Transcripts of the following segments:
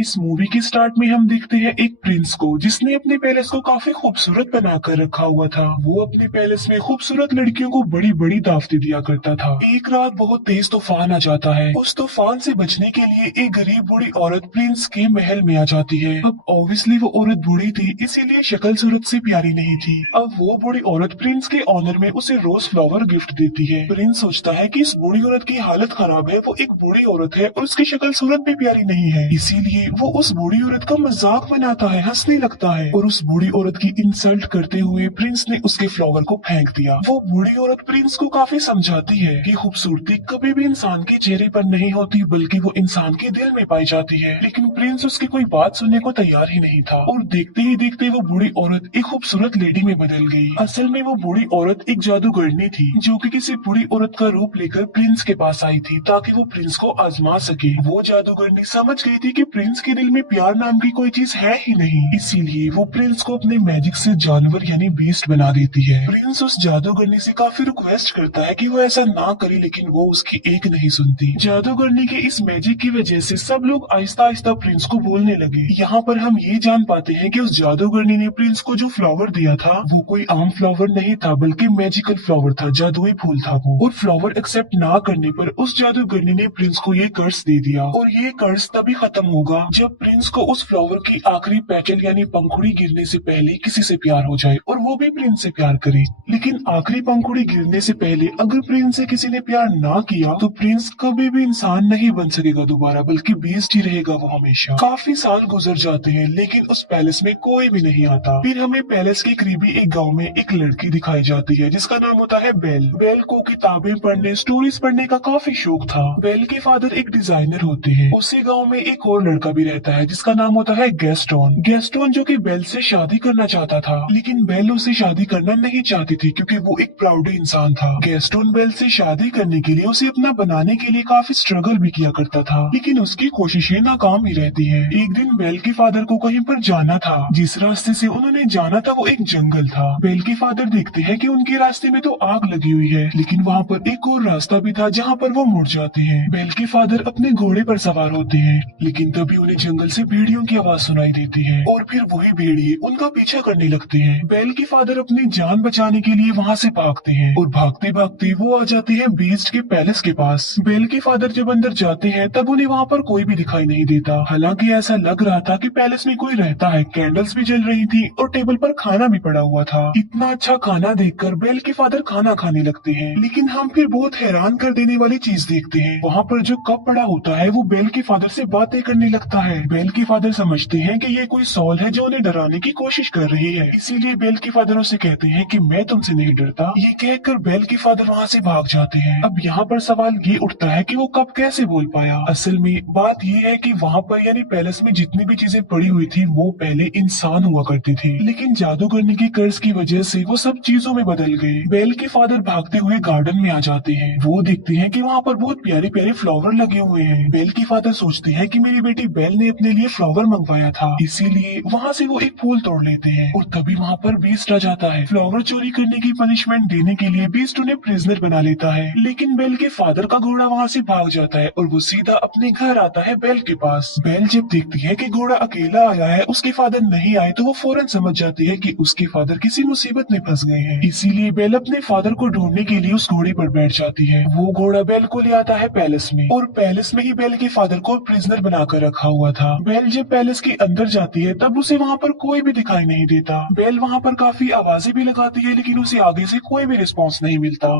इस मूवी के स्टार्ट में हम देखते हैं एक प्रिंस को जिसने अपने पैलेस को काफी खूबसूरत बनाकर रखा हुआ था। वो अपने पैलेस में खूबसूरत लड़कियों को बड़ी बड़ी दावतें दिया करता था। एक रात बहुत तेज तूफान आ जाता है। उस तूफान से बचने के लिए एक गरीब बूढ़ी औरत प्रिंस के महल में आ जाती है। अब ऑब्वियसली वो औरत बूढ़ी थी, इसीलिए शक्ल सूरत से प्यारी नहीं थी। अब वो बूढ़ी औरत प्रिंस के ऑनर में उसे रोज फ्लावर गिफ्ट देती है। प्रिंस सोचता है कि इस बूढ़ी औरत की हालत खराब है, वो एक बूढ़ी औरत है और उसकी शक्ल सूरत भी प्यारी नहीं है, इसीलिए वो उस बूढ़ी औरत का मजाक बनाता है, हंसने लगता है और उस बूढ़ी औरत की इंसल्ट करते हुए प्रिंस ने उसके फ्लावर को फेंक दिया। वो बूढ़ी औरत प्रिंस को काफी समझाती है कि खूबसूरती कभी भी इंसान के चेहरे पर नहीं होती बल्कि वो इंसान के दिल में पाई जाती है, लेकिन प्रिंस उसकी कोई बात सुनने को तैयार ही नहीं था और देखते ही देखते वो बूढ़ी औरत एक खूबसूरत लेडी में बदल गई। असल में वो बूढ़ी औरत एक जादूगरनी थी जो कि किसी बूढ़ी औरत का रूप लेकर प्रिंस के पास आई थी ताकि वो प्रिंस को आजमा सके। वो जादूगरनी समझ गई थी कि प्रिंस के दिल में प्यार नाम की कोई चीज है ही नहीं, इसीलिए वो प्रिंस को अपने मैजिक से जानवर यानी बीस्ट बना देती है। प्रिंस उस जादूगरनी से काफी रिक्वेस्ट करता है कि वो ऐसा ना करे, लेकिन वो उसकी एक नहीं सुनती। जादूगरनी के इस मैजिक की वजह से सब लोग आहिस्ता आहिस्ता प्रिंस को भूलने लगे। यहाँ पर हम ये जान पाते हैं कि उस जादूगरनी ने प्रिंस को जो फ्लावर दिया था वो कोई आम फ्लावर नहीं था बल्कि मैजिकल फ्लावर था, जादुई फूल था वो। और फ्लावर एक्सेप्ट ना करने पर उस जादूगरनी ने प्रिंस को ये कर्ज दे दिया और ये कर्ज तभी खत्म होगा जब प्रिंस को उस फ्लावर की आखिरी पेटल यानी पंखुड़ी गिरने से पहले किसी से प्यार हो जाए और वो भी प्रिंस से प्यार करे। लेकिन आखिरी पंखुड़ी गिरने से पहले अगर प्रिंस से किसी ने प्यार ना किया तो प्रिंस कभी भी इंसान नहीं बन सकेगा दोबारा, बल्कि बीस्ट ही रहेगा वो हमेशा। काफी साल गुजर जाते हैं लेकिन उस पैलेस में कोई भी नहीं आता। फिर हमें पैलेस के करीबी एक गाँव में एक लड़की दिखाई जाती है जिसका नाम होता है बेल। बेल को किताबें पढ़ने स्टोरीज पढ़ने का काफी शौक था। बेल के फादर एक डिजाइनर होते हैं। उसी गांव में एक और लड़का भी रहता है जिसका नाम होता है गैस्टोन। गैस्टोन जो कि बेल से शादी करना चाहता था, लेकिन बेल उससे शादी करना नहीं चाहती थी क्योंकि वो एक प्राउड इंसान था। गैस्टोन बेल से शादी करने के लिए उसे अपना बनाने के लिए काफी स्ट्रगल भी किया करता था, लेकिन उसकी कोशिशें नाकाम ही रहती है। एक दिन बेल के फादर को कहीं पर जाना था। जिस रास्ते से उन्होंने जाना था वो एक जंगल था। बेल के फादर देखते हैं कि उनके रास्ते में तो आग लगी हुई है, लेकिन वहाँ पर एक और रास्ता भी था जहाँ पर वो मुड़ जाते हैं। बेल के फादर अपने घोड़े पर सवार होते हैं, लेकिन तभी उन्हें जंगल से भेड़ियों की आवाज सुनाई देती है और फिर वही भेड़िए उनका पीछा करने लगते हैं। बेल के फादर अपनी जान बचाने के लिए वहाँ से भागते हैं और भागते भागते वो आ जाते हैं बीस्ट के पैलेस के पास। बेल के फादर जब अंदर जाते हैं तब उन्हें वहाँ पर कोई भी दिखाई नहीं देता। हालांकि ऐसा लग रहा था कि पैलेस में कोई रहता है। कैंडल्स भी जल रही थी और टेबल पर खाना भी पड़ा हुआ था। इतना अच्छा खाना देखकर बेल के फादर खाना खाने लगते हैं, लेकिन हम फिर बहुत हैरान कर देने वाली चीज देखते हैं। वहाँ पर जो कप पड़ा होता है वो बेल के फादर से बातें करने लगता है। बेल के फादर समझते हैं कि ये कोई सॉल है जो उन्हें डराने की कोशिश कर रही है, इसीलिए बेल के फादर उसे कहते हैं कि मैं तुमसे नहीं डरता। ये कहकर बेल के फादर वहाँ से भाग जाते हैं। अब यहाँ पर सवाल ये उठता है कि वो कप कैसे बोल पाया। असल में बात ये है कि वहाँ पर यानी पैलेस में जितनी भी चीजें पड़ी हुई थी वो पहले इंसान हुआ करती थी, लेकिन जादूगरनी के कर्ज की वजह से वो सब चीजों में बदल गए। बेल के फादर भागते हुए गार्डन में आ जाते हैं। वो देखते हैं कि वहाँ पर बहुत प्यारे प्यारे फ्लावर लगे हुए हैं। बेल के फादर सोचते हैं कि मेरी बेटी बेल ने अपने लिए फ्लावर मंगवाया था, इसीलिए वहाँ से वो एक फूल तोड़ लेते हैं और तभी वहाँ पर बीस्ट आ जाता है। फ्लावर चोरी करने की पनिशमेंट देने के लिए बीस्ट उन्हें प्रिजनर बना लेता है, लेकिन बेल के फादर का घोड़ा वहाँ से भाग जाता है और वो सीधा अपने घर आता है बेल के पास। बेल जब देखती है कि घोड़ा अकेला आया है, उसके फादर नहीं आए, तो वो फौरन समझ जाती है कि उसके फादर किसी मुसीबत में फंस गए हैं। इसीलिए बेल अपने फादर को ढूंढने के लिए उस घोड़े पर बैठ जाती है। वो घोड़ा बेल को ले आता है पैलेस में और पैलेस में ही बेल के फादर को प्रिजनर बनाकर रखा हुआ था। बेल जब पैलेस के अंदर जाती है तब उसे वहाँ पर कोई भी दिखाई नहीं देता। बेल वहाँ पर काफी आवाजें भी लगाती है, लेकिन उसे आगे से कोई भी रिस्पॉन्स नहीं मिलता।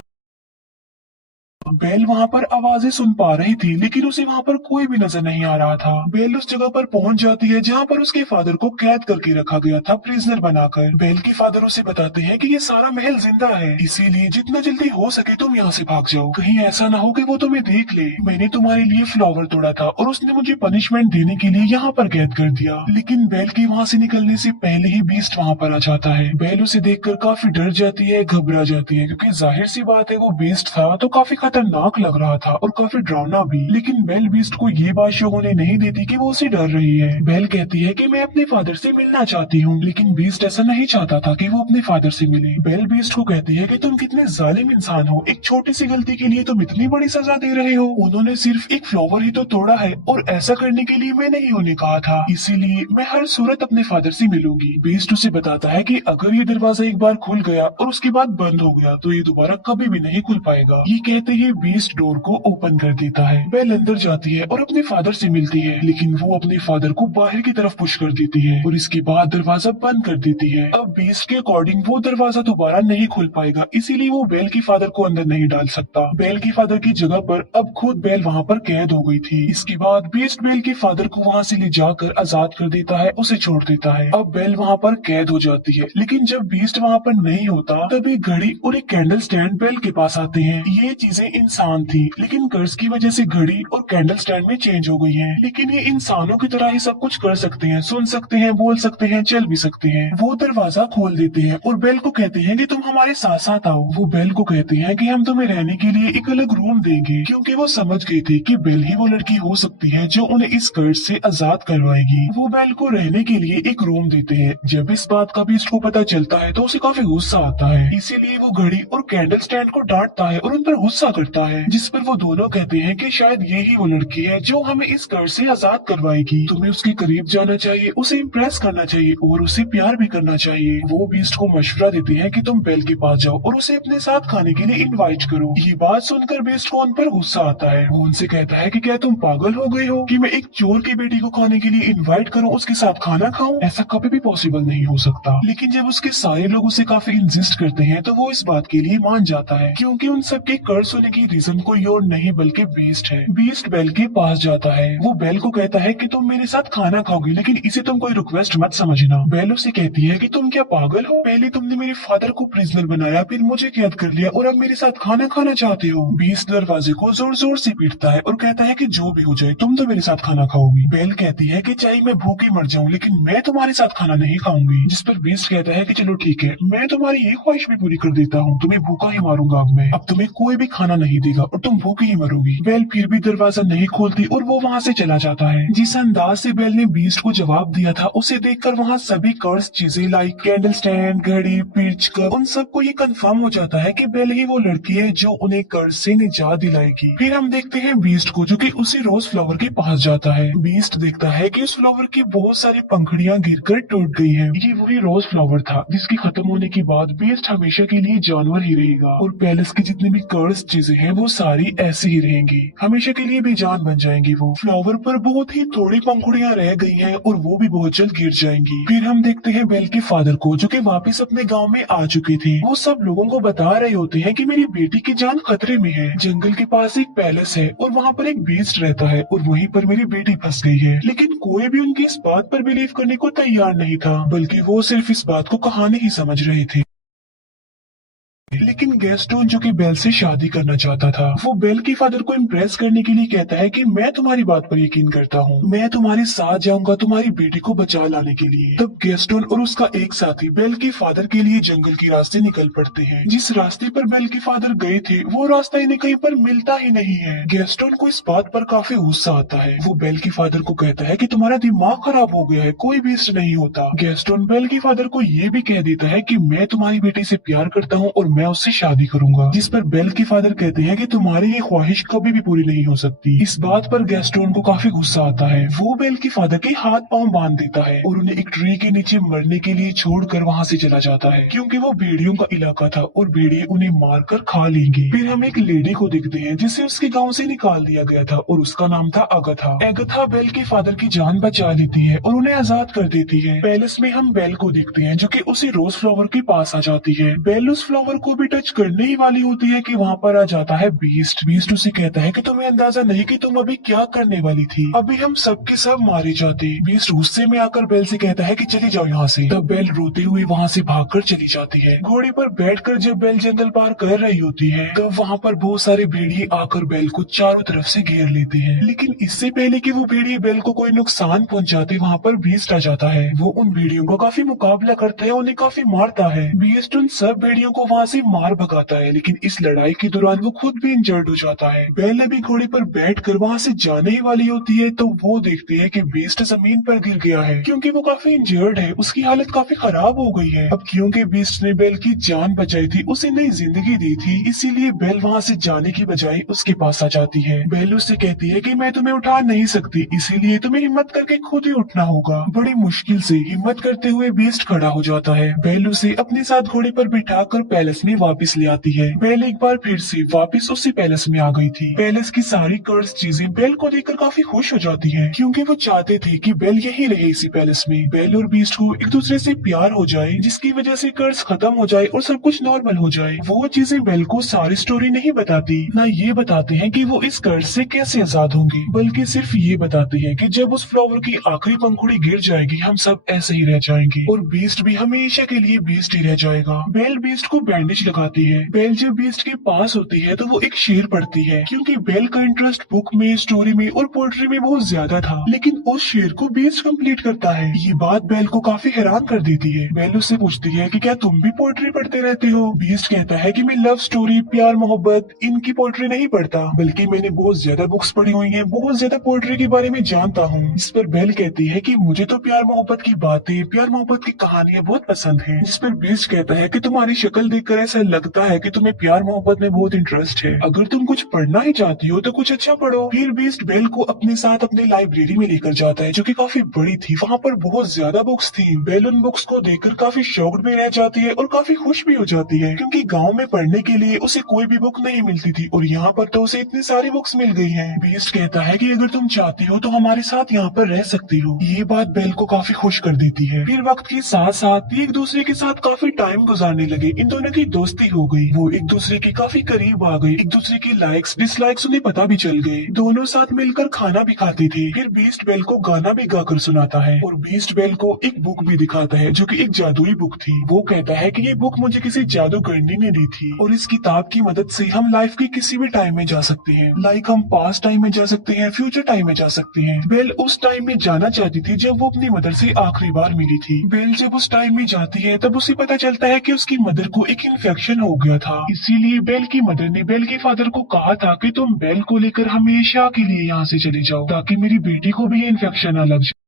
बेल वहाँ पर आवाजें सुन पा रही थी, लेकिन उसे वहाँ पर कोई भी नजर नहीं आ रहा था। बेल उस जगह पर पहुँच जाती है जहाँ पर उसके फादर को कैद करके रखा गया था, प्रिजनर बनाकर। बेल के फादर उसे बताते हैं कि ये सारा महल जिंदा है, इसीलिए जितना जल्दी हो सके तुम यहाँ से भाग जाओ। कहीं ऐसा ना हो कि वो तुम्हें देख ले। मैंने तुम्हारे लिए फ्लावर तोड़ा था और उसने मुझे पनिशमेंट देने के लिए यहाँ पर कैद कर दिया। लेकिन बेल के वहाँ से निकलने से पहले ही बीस्ट वहाँ पर आ जाता है। बेल उसे देखकर काफी डर जाती है, घबरा जाती है, क्योंकि जाहिर सी बात है वो बीस्ट था तो काफी खतरनाक खतरनाक लग रहा था और काफी डरावना भी। लेकिन बेल बीस्ट को ये बात शो होने नहीं देती कि वो उसे डर रही है। बेल कहती है कि मैं अपने फादर से मिलना चाहती हूँ, लेकिन बीस्ट ऐसा नहीं चाहता था कि वो अपने फादर से मिले। बेल बीस्ट को कहती है कि तुम कितने जालिम इंसान हो, एक छोटी सी गलती के लिए तुम इतनी बड़ी सजा दे रहे हो। उन्होंने सिर्फ एक फ्लावर ही तो तोड़ा है और ऐसा करने के लिए मैंने ही उन्हें कहा था, इसीलिए मैं हर सूरत अपने फादर से मिलूंगी। बीस्ट उसे बताता है कि अगर ये दरवाजा एक बार खुल गया और उसके बाद बंद हो गया तो ये दोबारा कभी भी नहीं खुल पाएगा। ये कहते ही बीस्ट डोर को ओपन कर देता है। बेल अंदर जाती है और अपने फादर से मिलती है, लेकिन वो अपने फादर को बाहर की तरफ पुश कर देती है और इसके बाद दरवाजा बंद कर देती है। अब बीस्ट के अकॉर्डिंग वो दरवाजा दोबारा नहीं खुल पाएगा, इसीलिए वो बेल के फादर को अंदर नहीं डाल सकता। बेल के फादर की जगह पर अब खुद बेल वहाँ पर कैद हो गई थी। इसके बाद बीस्ट बेल के फादर को वहाँ से ले जाकर आजाद कर देता है, उसे छोड़ देता है। अब बेल वहाँ पर कैद हो जाती है, लेकिन जब बीस्ट वहाँ पर नहीं होता तभी घड़ी और एक कैंडल स्टैंड बेल के पास आते हैं। ये चीजें इंसान थी, लेकिन कर्ज की वजह से घड़ी और कैंडल स्टैंड में चेंज हो गई हैं। लेकिन ये इंसानों की तरह ही सब कुछ कर सकते हैं, सुन सकते हैं, बोल सकते हैं, चल भी सकते हैं। वो दरवाजा खोल देते हैं और बेल को कहते हैं कि तुम हमारे साथ साथ आओ। वो बेल को कहते हैं कि हम तुम्हें रहने के लिए एक अलग रूम देंगे, क्योंकि वो समझ गए थे कि बेल ही वो लड़की हो सकती है जो उन्हें इस कर्ज से आजाद करवाएगी। वो बेल को रहने के लिए एक रूम देते हैं। जब इस बात का बीस्ट को पता चलता है तो उसे काफी गुस्सा आता है, इसीलिए वो घड़ी और कैंडल स्टैंड को डांटता है और उन पर गुस्सा करता है, जिस पर वो दोनों कहते हैं कि शायद यही वो लड़की है जो हमें इस कर्ज से आजाद करवाएगी। तुम्हें उसके करीब जाना चाहिए, उसे इम्प्रेस करना चाहिए और उसे प्यार भी करना चाहिए। वो बीस्ट को मशवरा देते हैं कि तुम बेल के पास जाओ और उसे अपने साथ खाने के लिए इनवाइट करो। ये बात सुनकर बीस्ट को उन पर गुस्सा आता है। वो उनसे कहता है कि क्या तुम पागल हो गए हो कि मैं एक चोर की बेटी को खाने के लिए इनवाइट करूं, उसके साथ खाना खाऊं? ऐसा कभी भी पॉसिबल नहीं हो सकता। लेकिन जब उसके सारे लोग उसे काफी इंसिस्ट करते हैं तो वो इस बात के लिए मान जाता है, क्योंकि उन सबके कर्ज होने की रीजन कोई और नहीं बल्कि बीस्ट है। बीस्ट बेल के पास जाता है। वो बेल को कहता है कि तुम मेरे साथ खाना खाओगी, लेकिन इसे तुम कोई रिक्वेस्ट मत समझना। बेल उसे कहती है कि तुम क्या पागल हो, पहले तुमने मेरे फादर को प्रिजनर बनाया, फिर मुझे कैद कर लिया और अब मेरे साथ खाना खाना चाहते हो। बीस्ट दरवाजे को जोर जोर से पीटता है और कहता है कि जो भी हो जाए तुम तो मेरे साथ खाना खाओगी। बेल कहती है कि चाहे मैं भूखी मर जाऊं, लेकिन मैं तुम्हारे साथ खाना नहीं खाऊंगी। जिस पर बीस्ट कहता है कि चलो ठीक है, मैं तुम्हारी ये ख्वाहिश भी पूरी कर देता हूँ, तुम्हें भूखा ही मारूंगा अब तुम्हें कोई भी खाना नहीं देगा और तुम भूखी ही मरोगी। बेल फिर भी दरवाजा नहीं खोलती और वो वहाँ से चला जाता है। जिस अंदाज से बेल ने बीस्ट को जवाब दिया था, उसे देखकर वहाँ सभी कर्ज चीजें लाइक कैंडल स्टैंड, घड़ी, पिच कप, उन सबको ये कंफर्म हो जाता है कि बेल ही वो लड़की है जो उन्हें कर्ज से निजात दिलाएगी। फिर हम देखते हैं बीस्ट को जो कि उसी रोज फ्लावर के पास जाता है। बीस्ट देखता है कि उस फ्लावर की बहुत सारी पंखुड़ियां गिरकर टूट गई हैं। ये वही रोज फ्लावर था जिसके खत्म होने के बाद बीस्ट हमेशा के लिए जानवर ही रहेगा और पैलेस की जितनी भी कर्ज चीजें हैं वो सारी ऐसी ही रहेंगी, हमेशा के लिए बेजान बन जाएंगी। वो फ्लावर पर बहुत ही थोड़ी पंखुड़ियां रह गई हैं और वो भी बहुत जल्द गिर जाएंगी। फिर हम देखते हैं बेल के फादर को जो कि वापस अपने गांव में आ चुके थे। वो सब लोगों को बता रहे होते हैं कि मेरी बेटी की जान खतरे में है। जंगल के पास एक पैलेस है और वहाँ पर एक बीस्ट रहता है और वहीं पर मेरी बेटी फंस गई है। लेकिन कोई भी उनकी इस बात पर बिलीव करने को तैयार नहीं था, बल्कि वो सिर्फ इस बात को कहानी ही समझ रहे थे। लेकिन गैस्टोन जो कि बेल से शादी करना चाहता था, वो बेल के फादर को इम्प्रेस करने के लिए कहता है कि मैं तुम्हारी बात पर यकीन करता हूँ, मैं तुम्हारे साथ जाऊंगा तुम्हारी बेटी को बचा लाने के लिए। तब गैस्टोन और उसका एक साथी बेल के फादर के लिए जंगल के रास्ते निकल पड़ते हैं। जिस रास्ते पर बेल के फादर गए थे वो रास्ता इन्हें कहीं पर मिलता ही नहीं है। गैस्टोन को इस बात पर काफी गुस्सा आता है। वो बेल के फादर को कहता है कि तुम्हारा दिमाग खराब हो गया है, कोई बीस्ट नहीं होता। गैस्टोन बेल के फादर को ये भी कह देता है कि मैं तुम्हारी बेटी से प्यार करता हूँ और मैं उससे शादी करूंगा। जिस पर बेल के फादर कहते हैं कि तुम्हारी ये ख्वाहिश कभी भी पूरी नहीं हो सकती। इस बात पर गैस्टोन को काफी गुस्सा आता है। वो बेल के फादर के हाथ पांव बांध देता है और उन्हें एक ट्री के नीचे मरने के लिए छोड़कर वहाँ से चला जाता है, क्योंकि वो भेड़ियों का इलाका था और भेड़िए उन्हें मारकर खा लेंगे। फिर हम एक लेडी को देखते हैं जिसे उसके गाँव से निकाल दिया गया था और उसका नाम था अगथा। एगथा बेल के फादर की जान बचा लेती है और उन्हें आजाद कर देती है। पैलेस में हम बेल को देखते हैं जो कि उसी रोज फ्लावर के पास आ जाती है। बेल उस फ्लावर को भी टच करने ही वाली होती है कि वहाँ पर आ जाता है बीस्ट। बीस्ट उसे कहता है कि तुम्हें अंदाजा नहीं कि तुम अभी क्या करने वाली थी, अभी हम सब के सब मारे जाते। बीस्ट गुस्से में आकर बेल से कहता है कि चली जाओ यहाँ से। तब बेल रोते हुए वहाँ से भागकर चली जाती है। घोड़े पर बैठकर जब बेल जंगल पार कर रही होती है तब वहाँ पर बहुत सारे भेड़िए आकर बेल को चारों तरफ से घेर लेते हैं। लेकिन इससे पहले कि वो भेड़िए बेल को कोई नुकसान पहुँचाते वहाँ पर बीस्ट आ जाता है। वो उन भेड़ियों का काफी मुकाबला करता है, उन्हें काफी मारता है। बीस्ट उन सब भेड़ियों को वहाँ से उसे मार भगाता है, लेकिन इस लड़ाई के दौरान वो खुद भी इंजर्ड हो जाता है। बेल अभी घोड़े पर बैठकर वहाँ से जाने ही वाली होती है तो वो देखती है कि बीस्ट जमीन पर गिर गया है, क्योंकि वो काफी इंजर्ड है, उसकी हालत काफी खराब हो गई है। अब क्योंकि बीस्ट ने बेल की जान बचाई थी, उसे नई जिंदगी दी थी, इसीलिए बेल वहाँ से जाने की बजाय उसके पास आ जाती है। बेल उससे कहती है कि मैं तुम्हें उठा नहीं सकती, इसीलिए तुम्हें हिम्मत करके खुद ही उठना होगा। बड़ी मुश्किल से हिम्मत करते हुए बीस्ट खड़ा हो जाता है। बेल उसे अपने साथ घोड़े पर बिठाकर पैलेस में वापस ले आती है। बेल एक बार फिर से वापस उसी पैलेस में आ गई थी। पैलेस की सारी कर्स चीजें बेल को देखकर काफी खुश हो जाती हैं, क्योंकि वो चाहते थे कि बेल यही रहे इसी पैलेस में। बेल और बीस्ट को एक दूसरे से प्यार हो जाए, जिसकी वजह से कर्स खत्म हो जाए और सब कुछ नॉर्मल हो जाए। वो चीजें बेल को सारी स्टोरी नहीं बताती, ना ये बताते हैं कि वो इस कर्ज से कैसे आजाद होंगी, बल्कि सिर्फ ये बताते हैं कि जब उस फ्लावर की आखिरी पंखुड़ी गिर जाएगी हम सब ऐसे ही रह जाएंगे और बीस्ट भी हमेशा के लिए बीस्ट ही रह जाएगा। बेल बीस्ट को बैंडेज लगाती है। बेल जब बीस्ट के पास होती है तो वो एक शेर पढ़ती है, क्योंकि बेल का इंटरेस्ट बुक में, स्टोरी में और पोएट्री में बहुत ज्यादा था, लेकिन उस शेर को बीस्ट कंप्लीट करता है। ये बात बेल को काफी हैरान कर देती है। बेल उससे पूछती है कि क्या तुम भी पोएट्री पढ़ते रहते हो? बीस्ट कहता है कि मैं लव स्टोरी, प्यार, मोहब्बत इनकी पोएट्री नहीं पढ़ता, बल्कि मैंने बहुत ज्यादा बुक्स पढ़ी हुई हैं, बहुत ज्यादा पोएट्री के बारे में जानता हूँ। इस पर बेल कहती है कि मुझे तो प्यार मोहब्बत की बातें, प्यार मोहब्बत की कहानियां बहुत पसंद हैं। जिस पर बीस्ट कहता है कि तुम्हारी शक्ल देखकर ऐसा लगता है कि तुम्हें प्यार मोहब्बत में बहुत इंटरेस्ट है। अगर तुम कुछ पढ़ना ही चाहती हो तो कुछ अच्छा पढ़ो। फिर बीस्ट बेल को अपने साथ अपनी लाइब्रेरी में लेकर जाता है, जो कि काफी बड़ी थी। वहाँ पर बहुत ज्यादा बुक्स थी। बेल उन बुक्स को देखकर काफी शॉक्ड भी रह जाती है और काफी खुश भी हो जाती है, क्योंकि गाँव में पढ़ने के लिए उसे कोई भी बुक नहीं मिलती थी और यहाँ पर तो उसे इतनी सारी बुक्स मिल गई हैं। बीस्ट कहता है कि अगर तुम चाहती हो तो हमारे साथ यहाँ पर रह सकती हो। ये बात बेल को काफी खुश कर देती है। फिर वक्त के साथ साथ एक दूसरे के साथ काफी टाइम गुजारने लगे। इन दोनों की दोस्ती हो गई, वो एक दूसरे के काफी करीब आ गए, एक दूसरे के लाइक्स डिसलाइक्स उन्हें पता भी चल गए। दोनों साथ मिलकर खाना भी खाते थे। फिर बीस्ट बेल को गाना भी गाकर सुनाता है और बीस्ट बेल को एक बुक भी दिखाता है, जो कि एक जादुई बुक थी। वो कहता है कि ये बुक मुझे किसी जादूगरनी ने दी थी और इस किताब की मदद से हम लाइफ के किसी भी टाइम में जा सकते हैं। लाइक हम पास्ट टाइम में जा सकते हैं, फ्यूचर टाइम में जा सकते हैं। बेल उस टाइम में जाना चाहती थी जब वो अपनी मदर से आखिरी बार मिली थी। बेल जब उस टाइम में जाती है तब उसे पता चलता है कि उसकी मदर को एक इन्फेक्शन हो गया था। इसीलिए बेल की मदर ने बेल के फादर को कहा था कि तुम बेल को लेकर हमेशा के लिए यहाँ से चले जाओ, ताकि मेरी बेटी को भी ये इन्फेक्शन न लग जाए।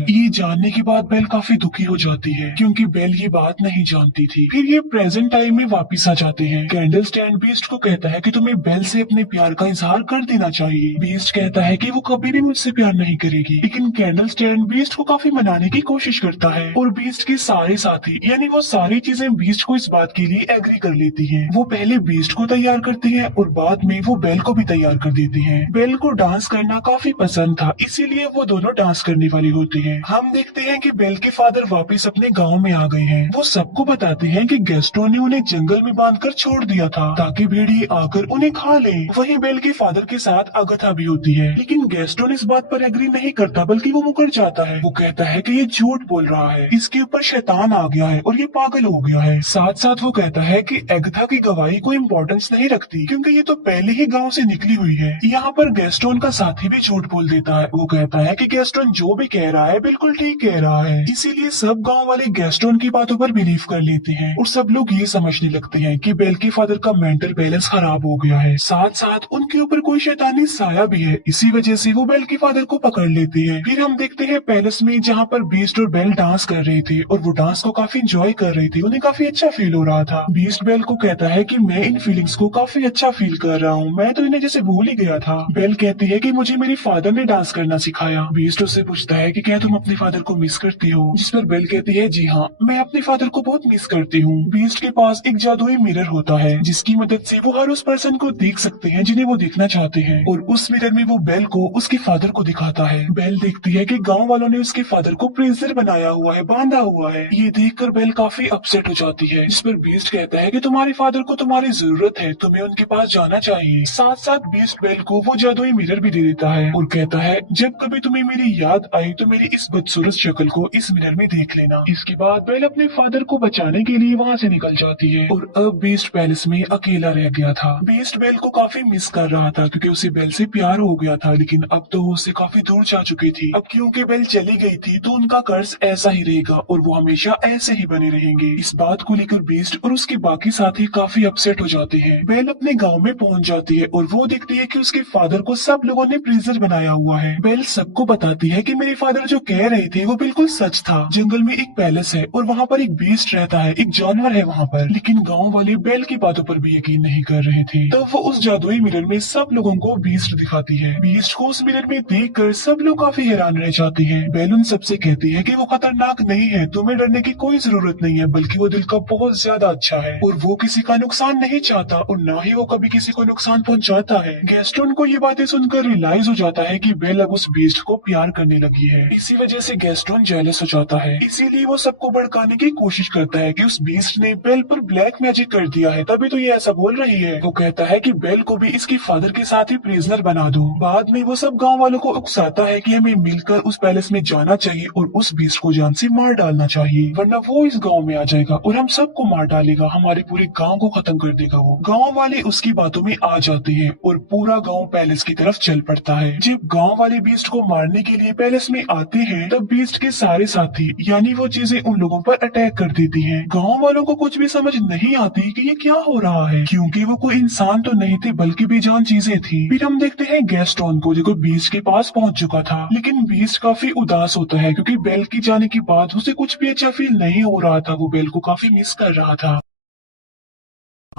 ये जानने के बाद बेल काफी दुखी हो जाती है, क्योंकि बेल ये बात नहीं जानती थी। फिर ये प्रेजेंट टाइम में वापस आ जाते हैं। कैंडल स्टैंड बीस्ट को कहता है कि तुम्हें बेल से अपने प्यार का इजहार कर देना चाहिए। बीस्ट कहता है कि वो कभी भी मुझसे प्यार नहीं करेगी, लेकिन कैंडल स्टैंड बीस्ट को काफी मनाने की कोशिश करता है और बीस्ट के सारे साथी यानी वो सारी चीजें बीस्ट को इस बात के लिए एग्री कर लेती है। वो पहले बीस्ट को तैयार करती है और बाद में वो बेल को भी तैयार कर देती है। बेल को डांस करना काफी पसंद था, इसीलिए वो दोनों डांस करने वाली होती है। हम देखते हैं कि बेल के फादर वापस अपने गांव में आ गए हैं। वो सबको बताते हैं कि गैस्टो ने उन्हें जंगल में बांधकर छोड़ दिया था ताकि भेड़िए आकर उन्हें खा ले। वहीं बेल के फादर के साथ अगथा भी होती है, लेकिन गैस्टो इस बात पर एग्री नहीं करता, बल्कि वो मुकर जाता है। वो कहता है कि ये झूठ बोल रहा है, इसके ऊपर शैतान आ गया है और ये पागल हो गया है। साथ साथ वो कहता है कि अगथा की गवाही कोई इम्पोर्टेंस नहीं रखती, क्योंकि ये तो पहले ही गाँव से निकली हुई है। यहाँ पर गैस्टोन का साथी भी झूठ बोल देता है। वो कहता है कि गैस्टोन जो भी कह रहा है बिल्कुल ठीक कह रहा है, इसीलिए सब गांव वाले गैस्टोन की बातों पर बिलीव कर लेते हैं और सब लोग ये समझने लगते हैं कि बेल के फादर का मेंटल बैलेंस खराब हो गया है। साथ साथ उनके ऊपर कोई शैतानी साया भी है, इसी वजह से वो बेल के फादर को पकड़ लेते हैं। फिर हम देखते हैं पैलेस में, जहाँ पर बीस्ट और बेल डांस कर रहे थे और वो डांस को काफी इंजॉय कर रहे थे। उन्हें काफी अच्छा फील हो रहा था। बीस्ट बेल को कहता है कि मैं इन फीलिंग्स को काफी अच्छा फील कर रहा हूँ, मैं तो इन्हें जैसे भूल ही गया था। बेल कहती है कि मुझे मेरे फादर ने डांस करना सिखाया। बीस्ट उससे पूछता है कि क्या तुम अपने फादर को मिस करती हो? जिस पर बेल कहती है जी हाँ, मैं अपने फादर को बहुत मिस करती हूँ। बीस्ट के पास एक जादुई मिरर होता है, जिसकी मदद से वो हर उस पर्सन को देख सकते हैं जिन्हें वो देखना चाहते हैं, और उस मिरर में वो बेल को उसके फादर को दिखाता है। बेल देखती है कि गांव वालों ने उसके फादर को प्रिजनर बनाया हुआ है, बांधा हुआ है। ये देखकर बेल काफी अपसेट हो जाती है। जिस पर बीस्ट कहता है कि तुम्हारे फादर को तुम्हारी जरूरत है, तुम्हें उनके पास जाना चाहिए। साथ साथ बीस्ट बेल को वो जादुई मिरर भी दे देता है और कहता है जब कभी तुम्हें मेरी याद आई तो मेरी इस बदसूरत शक्ल को इस मिरर में देख लेना। इसके बाद बेल अपने फादर को बचाने के लिए वहाँ से निकल जाती है और अब बीस्ट पैलेस में अकेला रह गया था। बीस्ट बेल को काफी मिस कर रहा था क्योंकि उसे बेल से प्यार हो गया था, लेकिन अब तो वो उससे काफी दूर जा चुकी थी। अब क्योंकि बेल चली गई थी तो उनका कर्ज ऐसा ही रहेगा और वो हमेशा ऐसे ही बने रहेंगे। इस बात को लेकर बीस्ट और उसके बाकी साथी काफी अपसेट हो जाते हैं। बेल अपने गांव में पहुंच जाती है और वो देखती है कि उसके फादर को सब लोगों ने प्रिजनर बनाया हुआ है। बेल सबको बताती है कि मेरे फादर जो कह रहे थे वो बिल्कुल सच था। जंगल में एक पैलेस है और वहाँ पर एक बीस्ट रहता है, एक जानवर है वहाँ पर। लेकिन गाँव वाले बेल की बातों पर भी यकीन नहीं कर रहे थे। तब वो उस जादुई मिरर में सब लोगों को बीस्ट दिखाती है। बीस्ट को उस मिरर में देखकर सब लोग काफी हैरान रह जाते हैं। बेल उन सबसे कहती है कि वो खतरनाक नहीं है, तुम्हें डरने की कोई जरूरत नहीं है, बल्कि वो दिल का बहुत ज्यादा अच्छा है और वो किसी का नुकसान नहीं चाहता और न ही वो कभी किसी को नुकसान पहुंचाता है। गैस्टोन को ये बातें सुनकर रियलाइज हो जाता है कि बेल अब उस बीस्ट को प्यार करने लगी है। इसी वजह से गैस्टोन जेलस हो जाता है, इसीलिए वो सबको भड़काने की कोशिश करता है कि उस बीस्ट ने बेल पर ब्लैक मैजिक कर दिया है, तभी तो ये ऐसा बोल रही है। वो कहता है कि बेल को भी इसके फादर के साथ ही प्रिजनर बना दो। बाद में वो सब गांव वालों को उकसाता है कि हमें मिलकर उस पैलेस में जाना चाहिए और उस बीस्ट को जान से मार डालना चाहिए, वरना वो इस गांव में आ जाएगा और हम सबको मार डालेगा, हमारे पूरे गांव को खत्म कर देगा। वो गांव वाले उसकी बातों में आ जाते हैं और पूरा गांव पैलेस की तरफ चल पड़ता है। जब गांव वाले बीस्ट को मारने के लिए पैलेस में आते हैं तब बीस्ट के सारे साथी यानी वो चीजें उन लोगों पर अटैक कर देती हैं। गांव वालों को कुछ भी समझ नहीं आती कि ये क्या हो रहा है, क्योंकि वो कोई इंसान तो नहीं थे बल्कि बेजान चीजें थी। फिर हम देखते हैं गैस्टोन को जो बीस्ट के पास पहुंच चुका था, लेकिन बीस्ट काफी उदास होता है क्योंकि बेल की जाने के बाद उसे कुछ भी अच्छा फील नहीं हो रहा था। वो बेल को काफी मिस कर रहा था।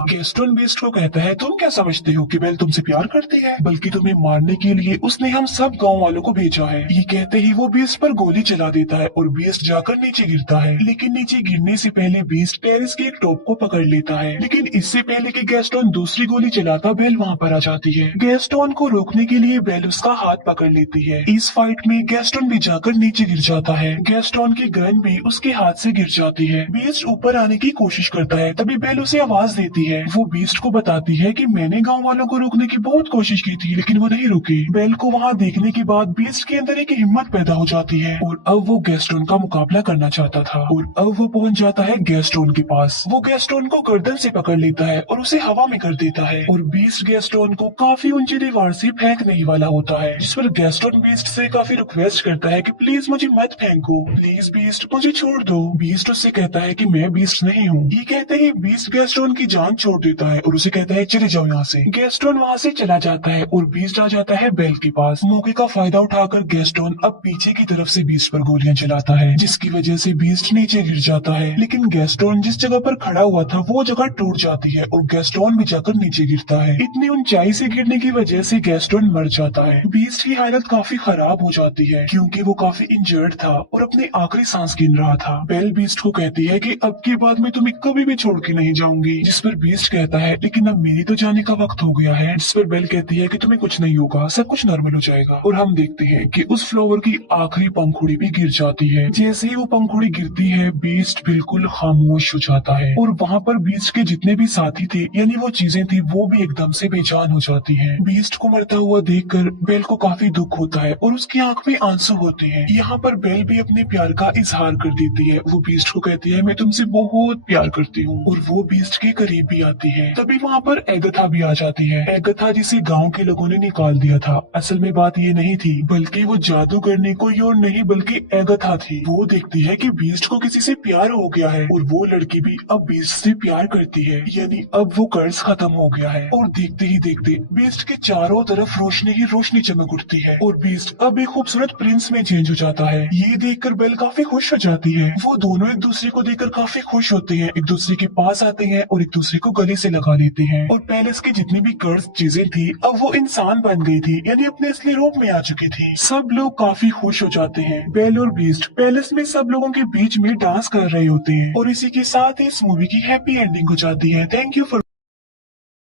गैस्टोन बीस्ट को कहता है तुम क्या समझते हो कि बेल तुमसे प्यार करती है, बल्कि तुम्हें मारने के लिए उसने हम सब गांव वालों को भेजा है। ये कहते ही वो बीस्ट पर गोली चला देता है और बीस्ट जाकर नीचे गिरता है। लेकिन नीचे गिरने से पहले बीस्ट टेरिस के एक टॉप को पकड़ लेता है, लेकिन इससे पहले कि गैस्टोन दूसरी गोली चलाता बेल वहाँ पर आ जाती है। गैस्टोन को रोकने के लिए बेल उसका हाथ पकड़ लेती है। इस फाइट में गैस्टोन भी जाकर नीचे गिर जाता है। गैस्टोन की गन भी उसके हाथ से गिर जाती है। बीस्ट ऊपर आने की कोशिश करता है, तभी बेल उसे आवाज देती है। वो बीस्ट को बताती है कि मैंने गांव वालों को रोकने की बहुत कोशिश की थी, लेकिन वो नहीं रुके। बेल को वहाँ देखने के बाद बीस्ट के अंदर एक हिम्मत पैदा हो जाती है और अब वो गैस्टोन का मुकाबला करना चाहता था। और अब वो पहुंच जाता है गैस्टोन के पास। वो गैस्टोन को गर्दन से पकड़ लेता है और उसे हवा में कर देता है और बीस्ट गैस्टोन को काफी ऊंची दीवार से फेंकने ही वाला होता है, जिस पर गैस्टोन बीस्ट से काफी रिक्वेस्ट करता है कि प्लीज मुझे मत फेंको, प्लीज बीस्ट मुझे छोड़ दो। बीस्ट उससे कहता है कि मैं बीस्ट नहीं हूँ। ये कहते ही बीस्ट गैस्टोन की जान छोड़ देता है और उसे कहता है चले जाओ यहाँ से। गैस्टोन वहाँ से चला जाता है और बीस्ट आ जाता है बेल के पास। मौके का फायदा उठाकर गैस्टोन अब पीछे की तरफ से बीस्ट पर गोलियां चलाता है, जिसकी वजह से बीस्ट नीचे गिर जाता है। लेकिन गैस्टोन जिस जगह पर खड़ा हुआ था वो जगह टूट जाती है और गैस्टोन भी जाकर नीचे गिरता है। इतनी ऊंचाई से गिरने की वजह से गैस्टोन मर जाता है। बीस्ट की हालत काफी खराब हो जाती है क्योंकि वो काफी इंजर्ड था और अपनी आखिरी सांस गिन रहा था। बेल बीस्ट को कहती है कि अब की बाद मैं तुम्हें कभी भी छोड़ के नहीं जाऊंगी, जिस पर बीस्ट कहता है लेकिन अब मेरी तो जाने का वक्त हो गया है। जिस पर बेल कहती है कि तुम्हें कुछ नहीं होगा, सब कुछ नॉर्मल हो जाएगा। और हम देखते हैं कि उस फ्लावर की आखिरी पंखुड़ी भी गिर जाती है। जैसे ही वो पंखुड़ी गिरती है बीस्ट बिल्कुल खामोश हो जाता है और वहाँ पर बीस्ट के जितने भी साथी थे यानी वो चीजें थी वो भी एकदम से बेजान हो जाती हैं। बीस्ट को मरता हुआ देखकर बेल को काफी दुख होता है और उसकी आंख में आंसू होते हैं। यहाँ पर बेल भी अपने प्यार का इजहार कर देती है। वो बीस्ट को कहती है मैं तुमसे बहुत प्यार करती हूँ और वो बीस्ट के करीब भी आती है। तभी वहाँ पर एगथा भी आ जाती है। एगथा जिसे गांव के लोगों ने निकाल दिया था। असल में बात ये नहीं थी, बल्कि वो जादूगर ने कोई और नहीं बल्कि एगथा थी। वो देखती है कि बीस्ट को किसी से प्यार हो गया है और वो लड़की भी अब बीस्ट से प्यार करती है, यानी अब वो कर्ज खत्म हो गया है। और देखते ही देखते बीस्ट के चारों तरफ रोशनी ही रोशनी चमक उठती है और बीस्ट अब एक खूबसूरत प्रिंस में चेंज हो जाता है। ये देखकर बेल काफी खुश हो जाती है। वो दोनों एक दूसरे को देखकर काफी खुश होते हैं, एक दूसरे के पास आते हैं और एक दूसरे को गले से लगा लेते हैं। और पैलेस की जितनी भी कर्ज चीजें थी अब वो इंसान बन गई थी, यानी अपने असली रूप में आ चुकी थी। सब लोग काफी खुश हो जाते हैं। बेल और बीस्ट पैलेस में सब लोगों के बीच में डांस कर रहे होते हैं और इसी के साथ इस मूवी की हैप्पी एंडिंग हो जाती है। Thank you for